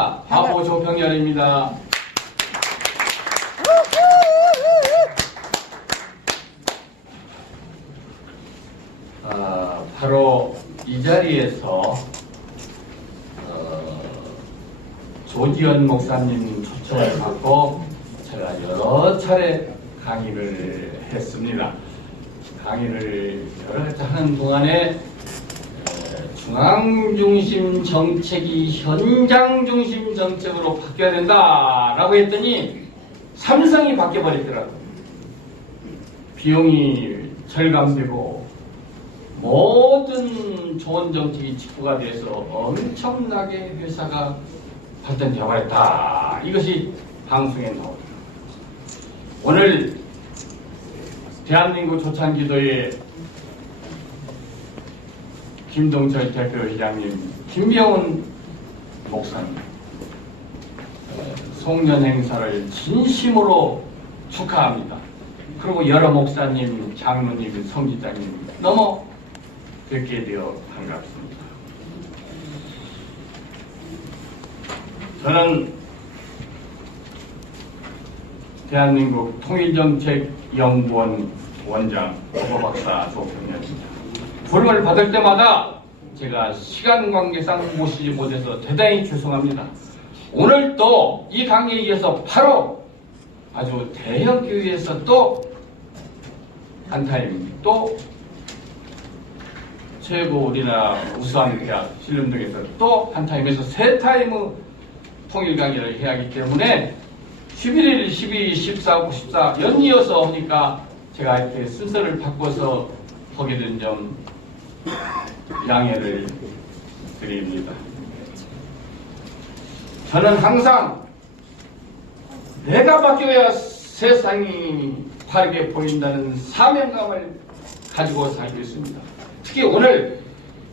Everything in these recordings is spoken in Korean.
반갑습니다. 화보 조평열입니다. 바로 이 자리에서 조지현 목사님 초청을 받고 제가 여러 차례 강의를 했습니다. 강의를 여러 가지 하는 동안에 중앙중심 정책이 현장중심 정책으로 바뀌어야 된다라고 했더니 삼성이 바뀌어버리더라고요. 비용이 절감되고 모든 좋은 정책이 직후가 돼서 엄청나게 회사가 발전되어 버렸다. 이것이 방송에 나옵니다. 오늘 대한민국 조찬기도의 김동철 대표회장님, 김병훈 목사님 송년 행사를 진심으로 축하합니다. 그리고 여러 목사님, 장로님, 성지자님 너무 뵙게 되어 반갑습니다. 저는 대한민국 통일정책연구원 원장 고박사 조평열입니다. 부름을 받을 때마다 제가 시간 관계상 모시지 못해서 대단히 죄송합니다. 오늘 또 이 강의에 이어서 바로 아주 대형 교회에서 또 한 타임, 또 최고 우리나라 우수한 대학 신림동에서 또 한 타임에서 세 타임의 통일 강의를 해야 하기 때문에 11일, 12, 14, 14 연이어서 하니까 제가 이렇게 순서를 바꿔서 하게 된 점 양해를 드립니다. 저는 항상 내가 바뀌어야 세상이 바르게 보인다는 사명감을 가지고 살고 있습니다. 특히 오늘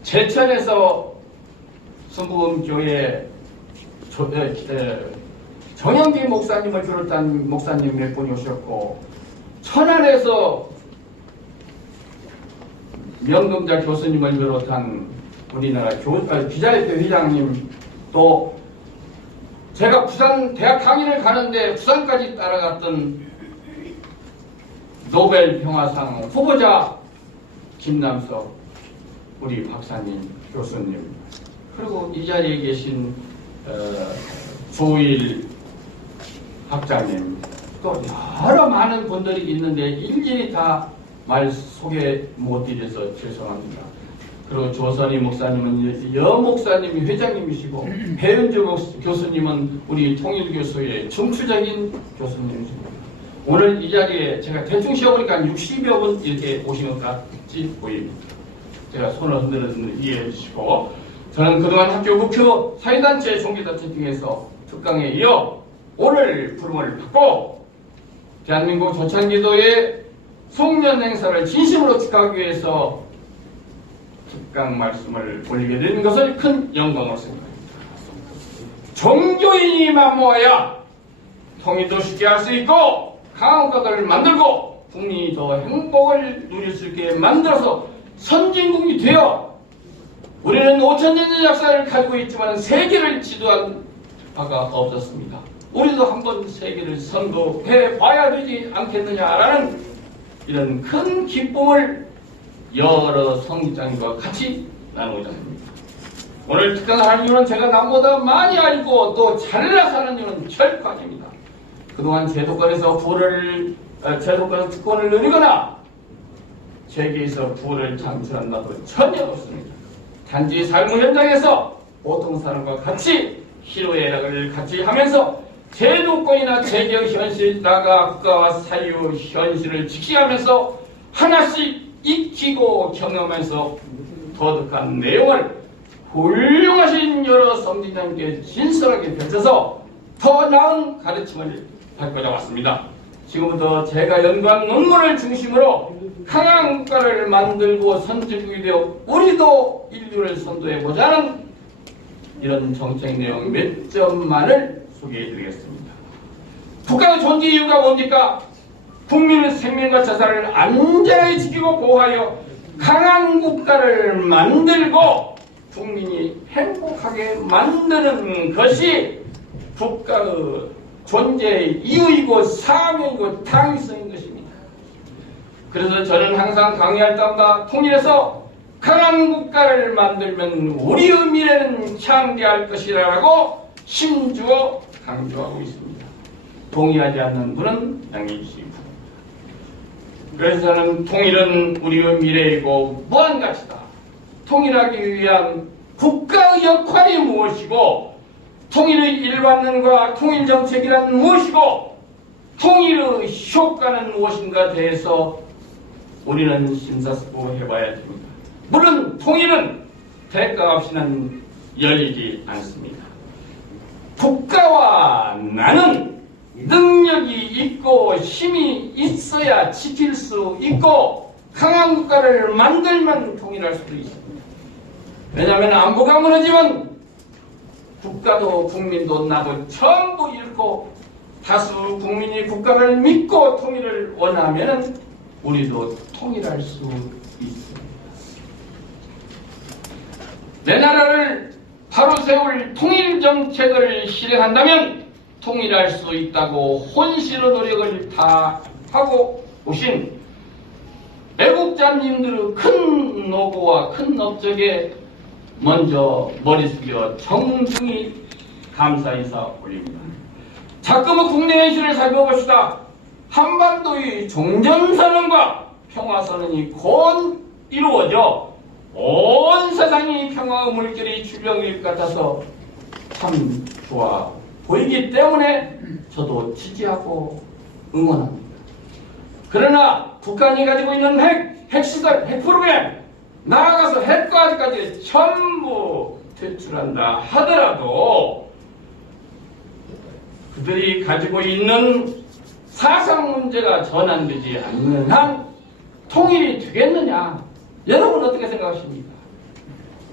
제천에서 순복음교회 정영기 목사님을 비롯한 목사님 몇 분이 오셨고, 천안에서 명동자 교수님을 비롯한 우리나라 기자협회 회장님, 또 제가 부산 대학 강의를 가는데 부산까지 따라갔던 노벨 평화상 후보자 김남석 우리 박사님, 교수님, 그리고 이 자리에 계신 조일 학장님, 또 여러 많은 분들이 있는데 일일이 다 말 소개 못 드려서 죄송합니다. 그리고 조선희 목사님은 여 목사님이 회장님이시고, 배은주 교수님은 우리 통일교수의 중추적인 교수님이십니다. 오늘 이 자리에 제가 대충 쉬어보니까 60여 분 이렇게 오신 것 같이 보입니다. 제가 손을 흔들어서 이해해 주시고, 저는 그동안 학교 목표 사회단체 종교단체 등에서 특강에 이어 오늘 부름을 받고 대한민국 조찬기도의 송년 행사를 진심으로 축하하기 위해서 특강 말씀을 올리게 된 것을 큰 영광으로 생각합니다. 종교인이만 모아야 통일도 쉽게 할 수 있고 강한 국가를 만들고 국민이 더 행복을 누릴 수 있게 만들어서 선진국이 되어 우리는 5,000년의 역사를 가지고 있지만 세계를 지도한 바가 없었습니다. 우리도 한번 세계를 선도해 봐야 되지 않겠느냐라는 이런 큰 기쁨을 여러 성장과 같이 나누고자 합니다. 오늘 특강을 하는 이유는 제가 남보다 많이 알고 또 잘나서 하는 이유는 결코 아닙니다. 그동안 제도권에서 제도권 특권을 누리거나 세계에서 부를 창출한 나도 전혀 없습니다. 단지 삶의 현장에서 보통 사람과 같이 희로애락을 같이 하면서 제도권이나 제경 현실, 나가 국가와 사유 현실을 직시하면서 하나씩 익히고 경험해서 도덕한 내용을 훌륭하신 여러 성지자님께 진솔하게 펼쳐서 더 나은 가르침을 받고자 왔습니다. 지금부터 제가 연구한 논문을 중심으로 강한 국가를 만들고 선진국이 되어 우리도 인류를 선도해보자는 이런 정책 내용 몇 점만을 소개해드리겠습니다. 국가의 존재 이유가 뭡니까? 국민의 생명과 자산을 안전하게 지키고 보호하여 강한 국가를 만들고 국민이 행복하게 만드는 것이 국가의 존재의 이유이고 사명이고 당위성인 것입니다. 그래서 저는 항상 강의할 때마다 통일해서 강한 국가를 만들면 우리의 미래는 창대할 것이라고 심주어 강조하고 있습니다. 동의하지 않는 분은 양해해 주시기 바랍니다. 그래서 저는 통일은 우리의 미래이고 무한가치다. 통일하기 위한 국가의 역할이 무엇이고 통일의 일관능과 통일정책이란 무엇이고 통일의 효과는 무엇인가 대해서 우리는 심사숙고해봐야 됩니다. 물론 통일은 대가 없이는 열리지 않습니다. 국가와 나는 능력이 있고 힘이 있어야 지킬 수 있고 강한 국가를 만들면 통일할 수도 있습니다. 왜냐하면 안보가 무너지면 국가도 국민도 나도 전부 잃고 다수 국민이 국가를 믿고 통일을 원하면 우리도 통일할 수 있습니다. 내 나라를 바로 세울 통일정책을 실행한다면 통일할 수 있다고 혼신의 노력을 다 하고 오신 애국자님들의 큰 노고와 큰 업적에 먼저 머리 숙여 정중히 감사 인사 올립니다. 자꾸만 국내 현실을 살펴봅시다. 한반도의 종전선언과 평화선언이 곧 이루어져 온 세상이 평화의 물결이 출렁일 것 같아서 참 좋아 보이기 때문에 저도 지지하고 응원합니다. 그러나 북한이 가지고 있는 핵시설, 핵 프로그램, 나아가서 핵까지까지 전부 퇴출한다 하더라도 그들이 가지고 있는 사상 문제가 전환되지 않는 한 통일이 되겠느냐? 여러분 어떻게 생각하십니까?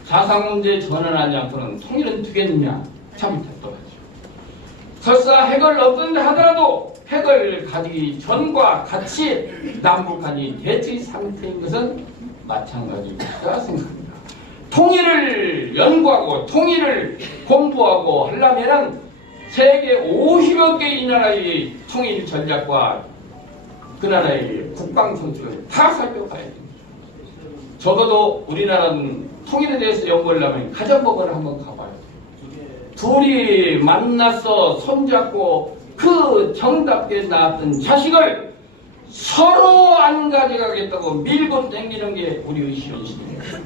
사상 문제 전환하지 않고는 통일은 되겠느냐? 참 답답하죠. 설사 핵을 없던데 하더라도 핵을 가지기 전과 같이 남북한이 대치 상태인 것은 마찬가지라고 생각합니다. 통일을 연구하고 통일을 공부하고 하려면 세계 50여 개 이 나라의 통일 전략과 그 나라의 국방 정책을 다 살펴봐야 됩니다. 적어도 우리나라는 통일에 대해서 연구를 하면 가정법원을 한번 가봐야 돼요. 둘이 만나서 손잡고 그 정답게 낳았던 자식을 서로 안 가져가겠다고 밀고 당기는 게 우리의 현실이에요.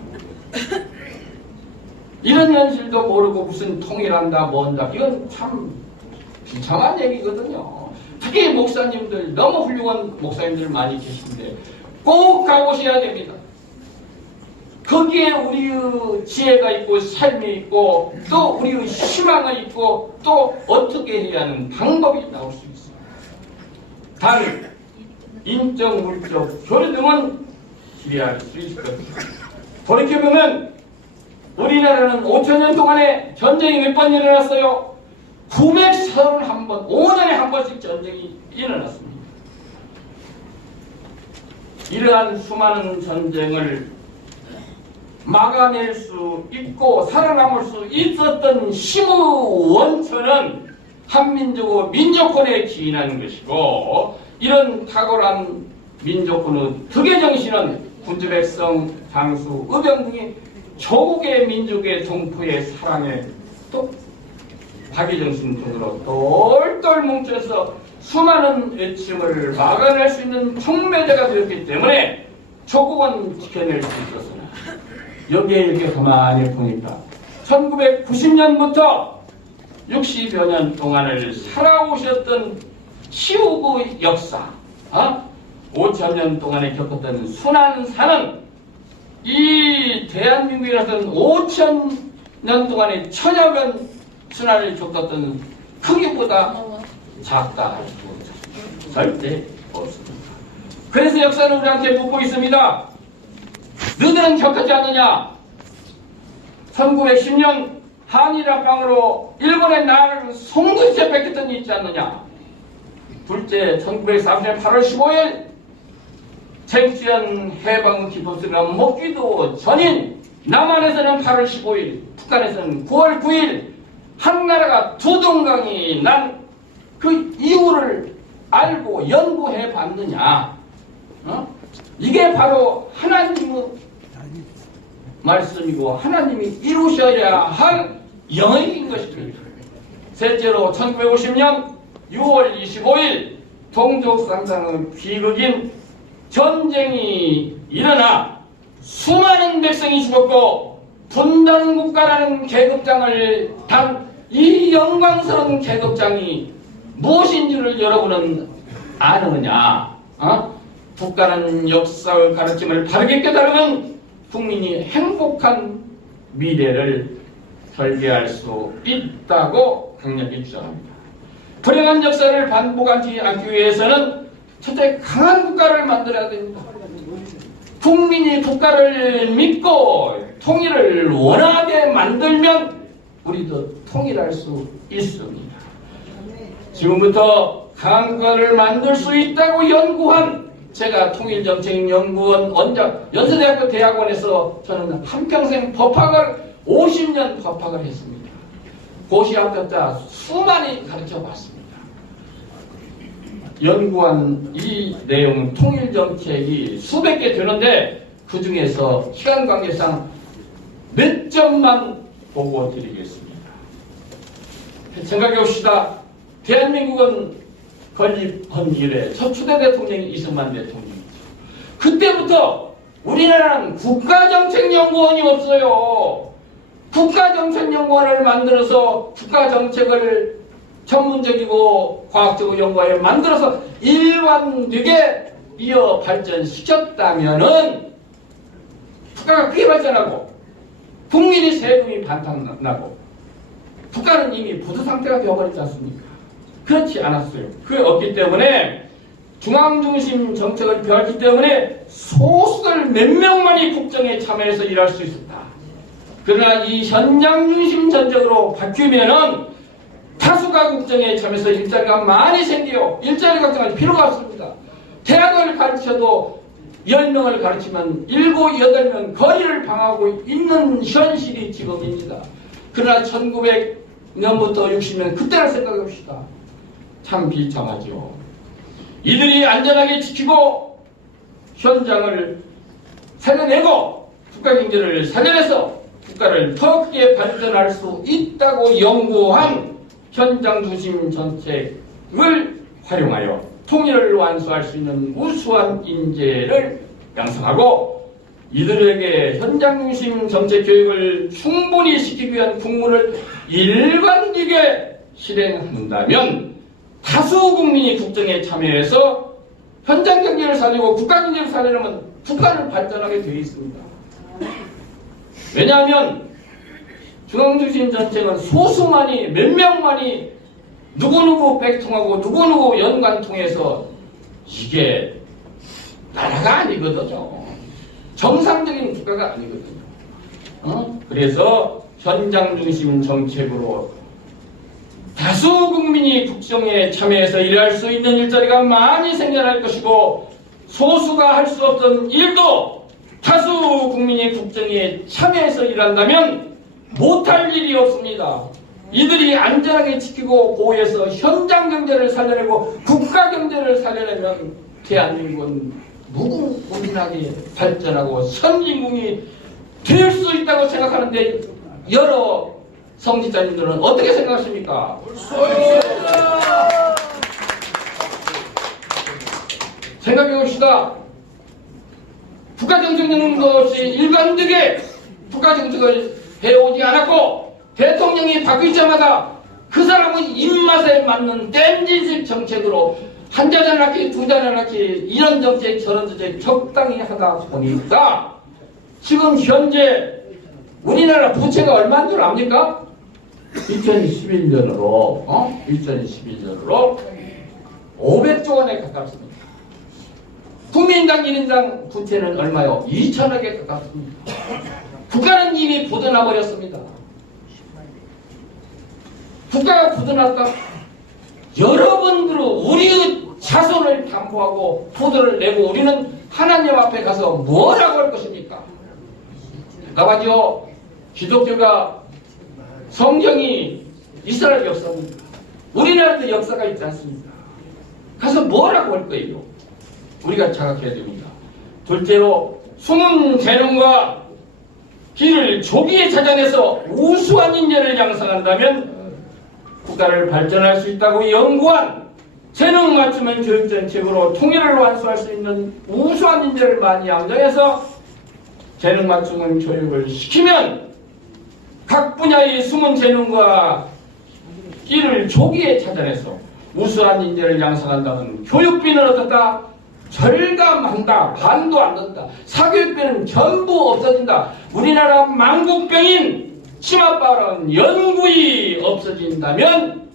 이런 현실도 모르고 무슨 통일한다 뭔다 이건 참 비참한 얘기거든요. 특히 목사님들 너무 훌륭한 목사님들 많이 계신데 꼭 가보셔야 됩니다. 거기에 우리의 지혜가 있고 삶이 있고 또 우리의 희망이 있고 또 어떻게 해야 하는 방법이 나올 수 있어요. 단 인적, 물적, 교류 등은 기대할 수 있을 것입니다. 돌이켜보면 우리나라는 5천년 동안에 전쟁이 몇 번 일어났어요? 931번, 5년에 한 번씩 전쟁이 일어났습니다. 이러한 수많은 전쟁을 막아낼 수 있고 살아남을 수 있었던 힘의 원천은 한민족의 민족권에 기인하는 것이고 이런 탁월한 민족권의 득의 정신은 군주백성, 장수, 의병 등이 조국의 민족의 동포의 사랑에 또 박의정신 등으로 똘똘 뭉쳐서 수많은 외침을 막아낼 수 있는 촉매제가 되었기 때문에 조국은 지켜낼 수 있었으나 여기에 이렇게 가만히 보니까 1990년부터 60여 년 동안을 살아오셨던 치우의 역사, 5,000년 동안에 겪었던 순환사는 이 대한민국이라던 5,000년 동안에 1,000여년 순환을 겪었던 크기보다 작다 할 수 절대 없습니다. 그래서 역사는 우리한테 묻고 있습니다. 너희들은 겪었지 않느냐? 1910년 한일합방으로 일본의 나라를 송두리째 뺏겼던 일 있지 않느냐? 둘째, 1940년 8월 15일 쟁취한 해방 기도서가 먹기도 전인 남한에서는 8월 15일, 북한에서는 9월 9일 한 나라가 두 동강이 난 그 이유를 알고 연구해 봤느냐? 이게 바로 하나님의 말씀이고 하나님이 이루셔야 할 영역인 것입니다. 셋째로 1950년 6월 25일 동족상상의 비극인 전쟁이 일어나 수많은 백성이 죽었고 분단국가라는 계급장을 단 이 영광스러운 계급장이 무엇인지를 여러분은 아느냐? 국가는 역사의 가르침을 바르게 깨달으면 국민이 행복한 미래를 설계할 수 있다고 강력히 주장합니다. 불행한 역사를 반복하지 않기 위해서는 첫째, 강한 국가를 만들어야 됩니다. 국민이 국가를 믿고 통일을 원하게 만들면 우리도 통일할 수 있습니다. 지금부터 강한 국가를 만들 수 있다고 연구한 제가 통일정책연구원 원장 연세대학교 대학원에서 저는 한평생 법학을 50년 법학을 했습니다. 고시 합격자 수많이 가르쳐봤습니다. 연구한 이 내용 통일정책이 수백 개 되는데 그 중에서 시간 관계상 몇 점만 보고 드리겠습니다. 생각해 봅시다. 대한민국은 건립한 이래 첫 초대 대통령이 이승만 대통령이죠. 그때부터 우리나라는 국가정책연구원이 없어요. 국가정책연구원을 만들어서 국가정책을 전문적이고 과학적으로 연구하여 만들어서 일관되게 이어 발전시켰다면은 국가가 크게 발전하고 국민이 세금이 반탕나고 국가는 이미 부도 상태가 되어버렸지 않습니까? 그렇지 않았어요. 그게 없기 때문에 중앙중심 정책을 펴왔기 때문에 소수들 몇 명만이 국정에 참여해서 일할 수 있었다. 그러나 이 현장중심 정책으로 바뀌면은 다수가 국정에 참여해서 일자리가 많이 생겨요. 일자리 걱정할 필요가 없습니다. 대학을 가르쳐도 10명을 가르치면 7, 8명 거리를 방하고 있는 현실이 지금입니다. 그러나 1900년부터 60년 그때를 생각해 봅시다. 참 비참하죠. 이들이 안전하게 지키고 현장을 살려내고 국가경제를 살려내서 국가를 더 크게 발전할 수 있다고 연구한 현장 중심 정책을 활용하여 통일을 완수할 수 있는 우수한 인재를 양성하고 이들에게 현장 중심 정책 교육을 충분히 시키기 위한 국무를 일관되게 실행한다면 다수 국민이 국정에 참여해서 현장 경제를 살리고 국가 경제를 살리려면 국가를 발전하게 되어 있습니다. 왜냐하면 중앙중심 정책은 소수만이 몇 명만이 누구누구 백통하고 누구누구 연관 통해서 이게 나라가 아니거든요. 정상적인 국가가 아니거든요. 그래서 현장중심 정책으로 다수 국민이 국정에 참여해서 일할 수 있는 일자리가 많이 생겨날 것이고 소수가 할 수 없던 일도 다수 국민이 국정에 참여해서 일한다면 못할 일이 없습니다. 이들이 안전하게 지키고 보호해서 현장 경제를 살려내고 국가 경제를 살려내면 대한민국은 무궁무진하게 발전하고 선진국이 될 수 있다고 생각하는데 여러 성직자님들은 어떻게 생각하십니까? 생각해 봅시다. 국가정책 것이 일관되게 국가정책을 해오지 않았고 대통령이 바뀌자마자 그 사람은 입맛에 맞는 땜질식 정책으로 한 잔을 낳기 두 잔을 낳기 이런 정책 저런 정책 적당히 하다 보니까 지금 현재 우리나라 부채가 얼마인 줄 압니까? 2011년으로 500조 원에 가깝습니다. 국민당 1인당 부채는 얼마요? 2천억에 가깝습니다. 국가는 이미 부도나 버렸습니다. 국가가 부도났다. 여러분들은 우리의 자손을 담보하고 부도를 내고 우리는 하나님 앞에 가서 뭐라고 할 것입니까? 답답하죠. 기독교가 성경이 이스라엘 역사입니다. 우리나라도 역사가 있지 않습니까? 가서 뭐라고 할 거예요? 우리가 자각해야 됩니다. 둘째로 숨은 재능과 길을 조기에 찾아내서 우수한 인재를 양성한다면 국가를 발전할 수 있다고 연구한 재능 맞춤형 교육 정책으로 통일을 완수할 수 있는 우수한 인재를 많이 양성해서 재능 맞춤형 교육을 시키면 각 분야의 숨은 재능과 길을 조기에 찾아내서 우수한 인재를 양성한다면 교육비는 어떻다? 절감한다. 반도 안 넣는다. 사교육비는 전부 없어진다. 우리나라 만국병인 치맛바른 연구이 없어진다면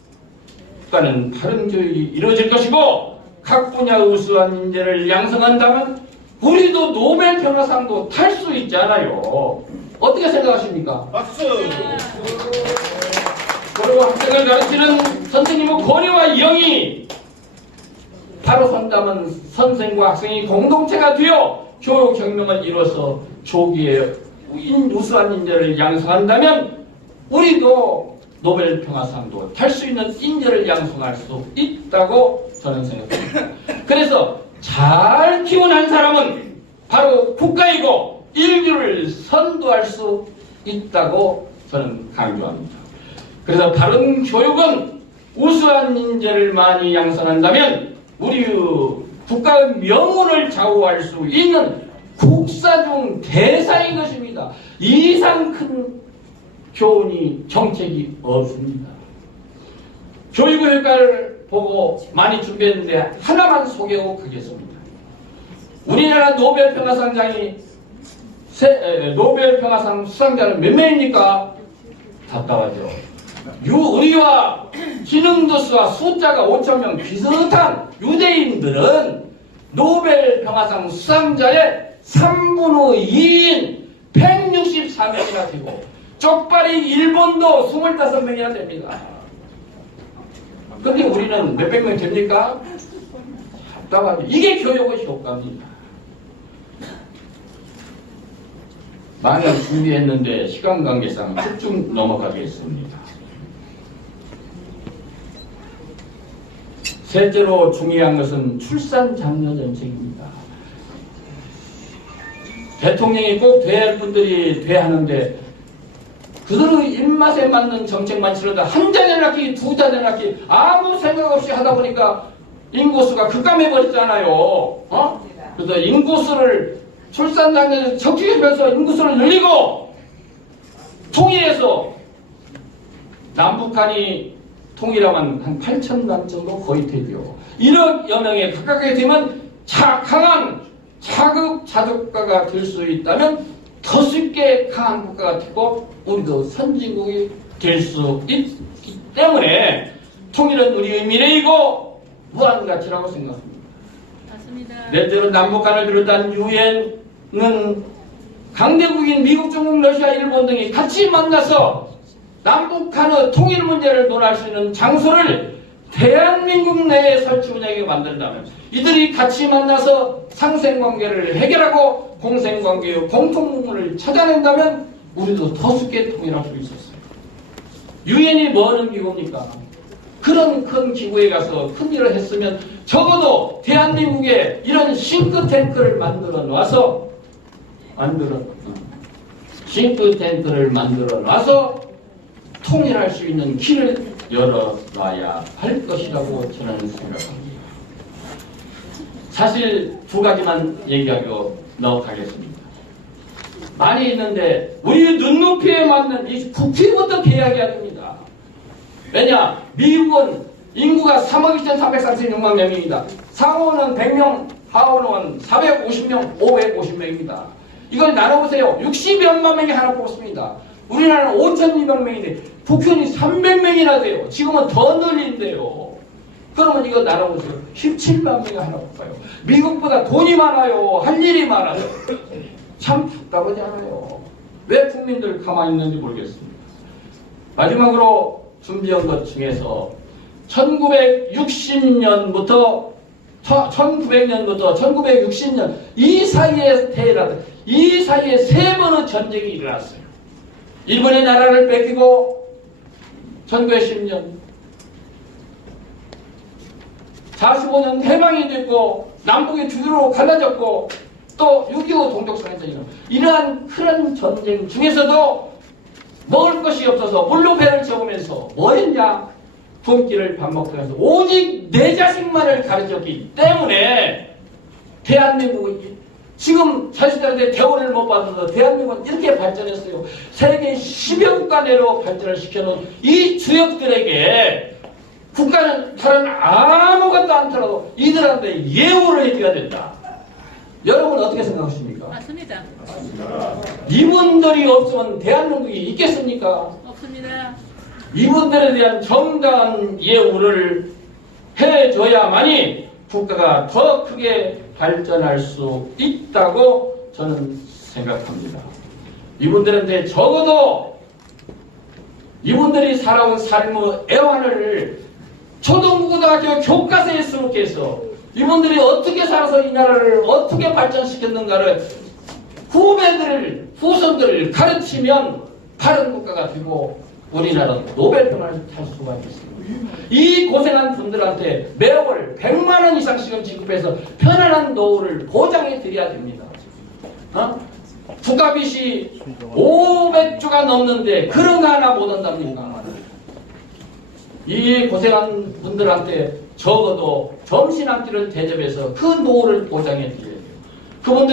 국가는 바른 교육이 이루어질 것이고 각 분야 우수한 인재를 양성한다면 우리도 노벨 평화상도 탈 수 있잖아요. 어떻게 생각하십니까? 박수! 그리고 학생을 가르치는 선생님의 권위와 영이 바로 선담은 선생과 학생이 공동체가 되어 교육혁명을 이뤄서 조기에 우수한 인재를 양성한다면 우리도 노벨 평화상도 탈 수 있는 인재를 양성할 수 있다고 저는 생각합니다. 그래서 잘 키운 한 사람은 바로 국가이고 인류를 선도할 수 있다고 저는 강조합니다. 그래서 바른 교육은 우수한 인재를 많이 양성한다면 우리 국가의 명운을 좌우할 수 있는 국사 중 대사인 것입니다. 이상 큰 교훈이 정책이 없습니다. 교육의 효과를 보고 많이 준비했는데 하나만 소개하고 가겠습니다. 우리나라 노벨 평화상장이 노벨 평화상 수상자는 몇 명입니까? 답답하죠. 우리와 기능도수와 숫자가 5,000명 비슷한 유대인들은 노벨 평화상 수상자의 3분의 2인 164명이나 되고 쪽발이 일본도 25명이나 됩니다. 그런데 우리는 몇백 명 됩니까? 답답하죠. 이게 교육의 효과입니다. 많이 준비했는데 시간 관계상 쭉쭉 넘어가겠습니다. 셋째로 중요한 것은 출산 장려 정책입니다. 대통령이 꼭 돼야 할 분들이 돼야 하는데 그들의 입맛에 맞는 정책만 치르다 한 자녀 낳기, 두 자녀 낳기 아무 생각 없이 하다 보니까 인구수가 급감해버렸잖아요. 그래서 인구수를 출산 장려를 적극하면서 인구수를 늘리고 통일해서 남북한이 통일하면 한 8천만 정도 거의 되죠. 1억여 명에 가깝게 되면 강한 자급자족가가 될 수 있다면 더 쉽게 강한 국가가 되고 우리도 선진국이 될 수 있기 때문에 통일은 우리의 미래이고 무한가치라고 생각합니다. 맞습니다. 넷째로 남북한을 비롯한 유엔은 강대국인 미국, 중국, 러시아, 일본 등이 같이 만나서 남북한의 통일 문제를 논할 수 있는 장소를 대한민국 내에 설치 운영하게 만든다면 이들이 같이 만나서 상생관계를 해결하고 공생관계의 공통분을 찾아낸다면 우리도 더 쉽게 통일할 수 있었어요. 유엔이 뭐 하는 기구입니까? 그런 큰 기구에 가서 큰 일을 했으면 적어도 대한민국에 이런 싱크탱크를 만들어 놔서 통일할 수 있는 길을 열어놔야 할 것이라고 저는 생각합니다. 사실 두 가지만 얘기하고 넘어가겠습니다. 많이 있는데 우리 눈높이에 맞는 이 국회부터 개혁해야 됩니다. 왜냐? 미국은 인구가 3억 2,436만 명입니다. 상호는 100명, 하원은 450명, 550명입니다. 이걸 나눠보세요. 60여만 명이 하나 뽑습니다. 우리나라는 5,200명인데 북한이 300명이나 돼요. 지금은 더 늘린대요. 그러면 이거 나눠보세요. 17만 명이 하나 뽑아요. 미국보다 돈이 많아요. 할 일이 많아요. 참 답답하지 않아요. 왜 국민들 가만히 있는지 모르겠습니다. 마지막으로 준비한 것 중에서 1960년부터 1900년부터 1960년 이 사이에 이 사이에 3번의 전쟁이 일어났어요. 일본의 나라를 뺏기고 1910년 45년 해방이 됐고 남북이 두 개로 갈라졌고 또 6.25 동족상전이 이러한 큰 전쟁 중에서도 먹을 것이 없어서 물로 배를 채우면서 뭐 했냐? 굶기를 밥 먹으면서 오직 내 자식만을 가르쳤기 때문에 대한민국은 지금 자식들한테 대우를 못 받아서 대한민국은 이렇게 발전했어요. 세계 10여 국가 내로 발전을 시켜놓은 이 주역들에게 국가는 다른 아무것도 않더라도 이들한테 예우를 해줘야 된다. 여러분 어떻게 생각하십니까? 맞습니다. 이분들이 없으면 대한민국이 있겠습니까? 없습니다. 이분들에 대한 정당한 예우를 해줘야만이 국가가 더 크게 발전할 수 있다고 저는 생각합니다. 이분들한테 적어도 이분들이 살아온 삶의 애환을 초등고등학교 교과서에 수록해서 이분들이 어떻게 살아서 이 나라를 어떻게 발전시켰는가를 후손들을 가르치면 다른 국가가 되고 우리나라는 노벨평화를 탈 수가 있습니다. 이 고생한 분들한테 매월 100만 원 이상씩은 지급해서 편안한 노후를 보장해 드려야 됩니다. 국가빚이 500조가 넘는데 그런 거 하나 못 한답니까? 이 고생한 분들한테 적어도 점심 한 끼를 대접해서 그 노후를 보장해 드려야 돼요.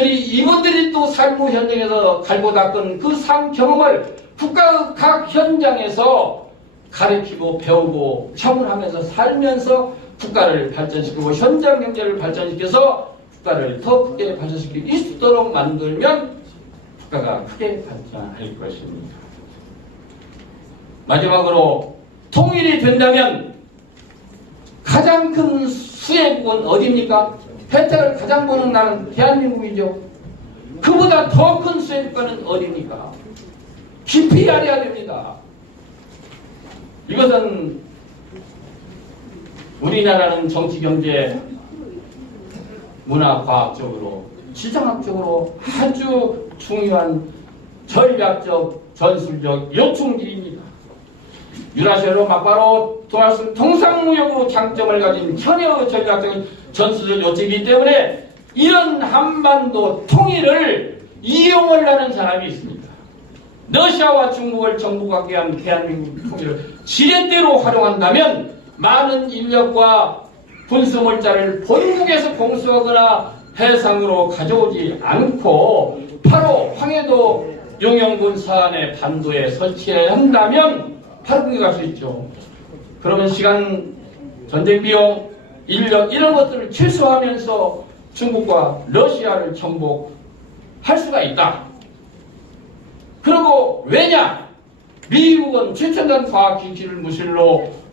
이분들이 또 삶의 현장에서 갈고 닦은 그 삶 경험을 국가 각 현장에서 가르치고 배우고 청문하면서 살면서 국가를 발전시키고 현장 경제를 발전시켜서 국가를 더 크게 발전시킬 수 있도록 만들면 국가가 크게 발전할 것입니다. 마지막으로 통일이 된다면 가장 큰 수혜국은 어디입니까? 혜택을 가장 보는 나라는 대한민국이죠. 그보다 더 큰 수혜국가는 어디입니까? 깊이 알아야 됩니다. 이것은 우리나라는 정치, 경제, 문화, 과학적으로, 지정학적으로 아주 중요한 전략적, 전술적 요충지입니다. 유라시아로 막바로 도와서 통상무역으로 장점을 가진 현역 전략적인 전술적 요충이기 때문에 이런 한반도 통일을 이용을 하는 사람이 있습니다. 러시아와 중국을 정부가 한 대한민국 통일을 지렛대로 활용한다면 많은 인력과 군수물자를 본국에서 공수하거나 해상으로 가져오지 않고 바로 황해도 용영군 서안의 반도에 설치해야 한다면 바로 그게 갈 수 있죠. 그러면 시간, 전쟁 비용, 인력 이런 것들을 최소화하면서 중국과 러시아를 정복할 수가 있다. 그리고 왜냐? 미국은 최첨단 과학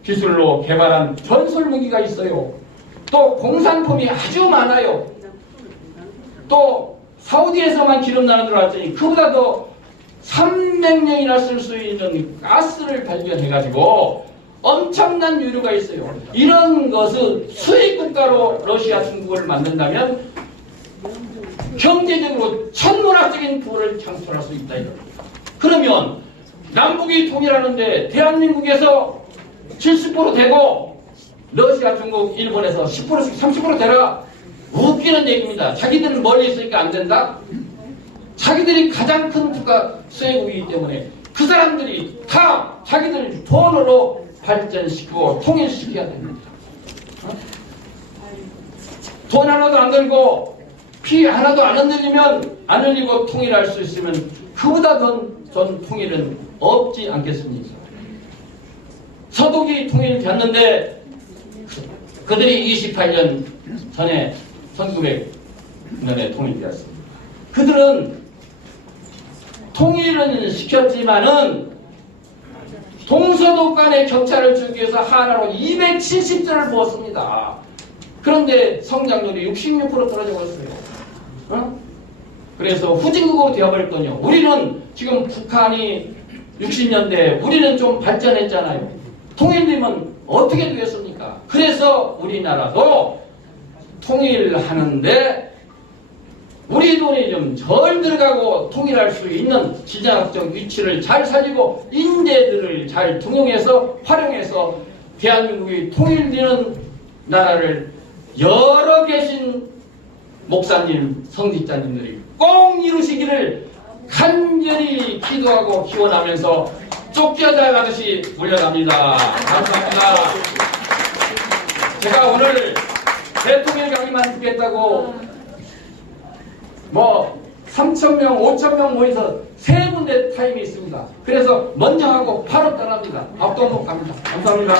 기술로 개발한 전술 무기가 있어요. 또 공산품이 아주 많아요. 또 사우디에서만 기름 나눠 들어왔더니 그보다 더 300년이나 쓸 수 있는 가스를 발견해가지고 엄청난 유류가 있어요. 이런 것을 수익국가로 러시아, 중국을 만든다면 경제적으로 천문학적인 부를 창출할 수 있다. 그러면 남북이 통일하는데 대한민국에서 70% 되고 러시아, 중국, 일본에서 10%씩 30% 되라. 웃기는 얘기입니다. 자기들은 멀리 있으니까 안 된다? 자기들이 가장 큰 국가 수혜국이기 때문에 그 사람들이 다 자기들 돈으로 발전시키고 통일시켜야 됩니다. 돈 하나도 안 들고 피 하나도 안 흘리고 통일할 수 있으면 그보다 전 통일은 없지 않겠습니까? 서독이 통일됐는데 그들이 28년 전에 1900년에 통일되었습니다. 그들은 통일은 시켰지만은 동서독 간의 격차를 주기 위해서 하나로 270조를 부었습니다. 그런데 성장률이 66% 떨어지고 있어요. 그래서 후진국으로 되어버렸거든요. 우리는 지금 북한이 60년대 우리는 좀 발전했잖아요. 통일되면 어떻게 되겠습니까? 그래서 우리나라도 통일하는데 우리 돈이 좀 덜 들어가고 통일할 수 있는 지정학적 위치를 잘 살리고 인재들을 잘 등용해서 활용해서 대한민국이 통일되는 나라를 여러 계신 목사님, 성직자님들이 꼭 이루시기를 간절히 기도하고 기원하면서 쫓겨나가듯이 물러갑니다. 감사합니다. 제가 오늘 대통령 강의만 듣겠다고 3,000명, 5,000명 모여서 3군데 타임이 있습니다. 그래서 먼저 하고 바로 떠납니다. 앞도 못 갑니다. 감사합니다.